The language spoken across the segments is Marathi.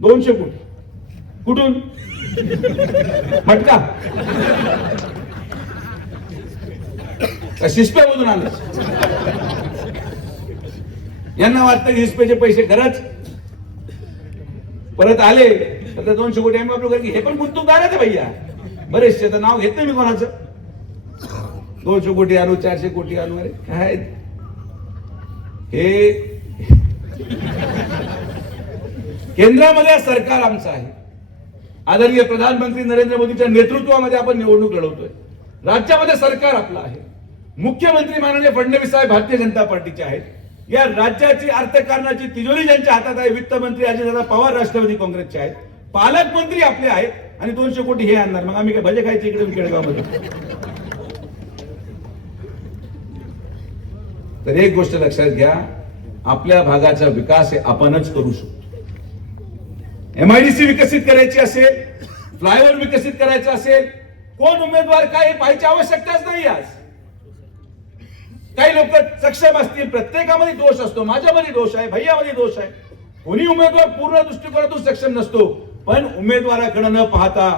200 कोटी कुठून? मटका शिस्प्यामधून आलं. यांना वाटतं की शिस्प्याचे पैसे खरंच परत आले तर 200 कोटी आम्ही आपलं हे पण गुंतवणूकदार आहे भैया. बरेचसे तर नाव घेत नाही मी कोणाचं. 200 कोटी आणू, 400 कोटी आणू, अरे काय हे. केंद्रामध्ये सरकार आमचं आहे. आदरणीय प्रधानमंत्री नरेंद्र मोदींच्या नेतृत्वामध्ये आपण निवडणूक लढवतोय. राज्यामध्ये सरकार आपलं आहे. मुख्यमंत्री माननीय फडणवीस साहेब भारतीय जनता पार्टीचे आहेत. या राज्याची अर्थकारणाची तिजोरी ज्यांच्या हातात आहे वित्तमंत्री अजितदादा पवार राष्ट्रवादी काँग्रेसचे आहेत. पालकमंत्री आपले आहेत आणि 200 कोटी हे आणणार. मग आम्ही काय भजे खायचे इकडे केळगावमध्ये? तर एक गोष्ट लक्षात घ्या, आपल्या भागाचा विकास हे आपणच करू शकतो. MIDC विकसित करायची असेल, फ्लायओव्हर विकसित करायचं असेल, कोण उमेदवार काय पाहायची आवश्यकताच नाही. आज काही लोक सक्षम असतील, प्रत्येकामध्ये दोष असतो. माझ्यामध्ये दोष आहे, भैयामध्ये दोष आहे. कोणी उमेदवार पूर्ण दृष्टिकोनातून सक्षम नसतो. पण उमेदवाराकडे न पाहता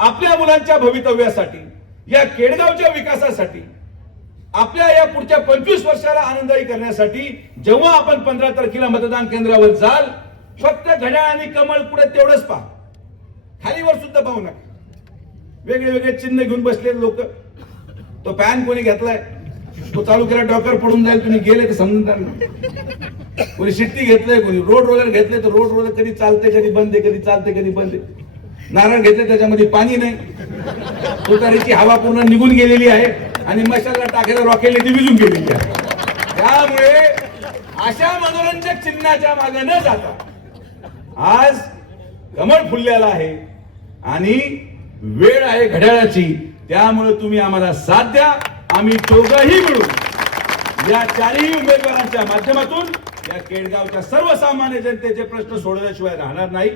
आपल्या मुलांच्या भवितव्यासाठी, या केडगावच्या विकासासाठी, आपल्या या पुढच्या 25 वर्षाला आनंददायी करण्यासाठी जेव्हा आपण 15 तारखेला मतदान केंद्रावर जाल, फक्त घड्याळ आणि कमळ पुढे तेवढंच पहा. खालीवर सुद्धा पाहू नका. वेगळे वेगळे चिन्ह घेऊन बसलेले लोक. तो पॅन कोणी घेतलाय, तो चालू केला डॉक्टर पडून जाईल. तुम्ही गेले तर समजणार नाही. कोणी शिट्टी घेतलंय, कोणी रोड रोलर घेतलंय. तर रोड रोलर कधी चालते कधी बंद आहे, कधी चालते कधी बंद आहे. नारळ घेतले त्याच्यामध्ये पाणी नाही. तुतारीची हवा पूर्ण निघून गेलेली आहे आणि मशाला टाकायला रॉकेल विजून गेलेली आहे. त्यामुळे अशा मनोरंजक चिन्हाच्या मागे न जाता आज कमळ फुललेला आहे आणि वेळ आहे घड्याळाची. त्यामुळे तुम्ही आम्हाला साथ द्या. आम्ही दोघंही मिळून या चारही उमेदवारांच्या माध्यमातून या केडगावच्या सर्वसामान्य जनतेचे प्रश्न सोडवल्याशिवाय राहणार नाही.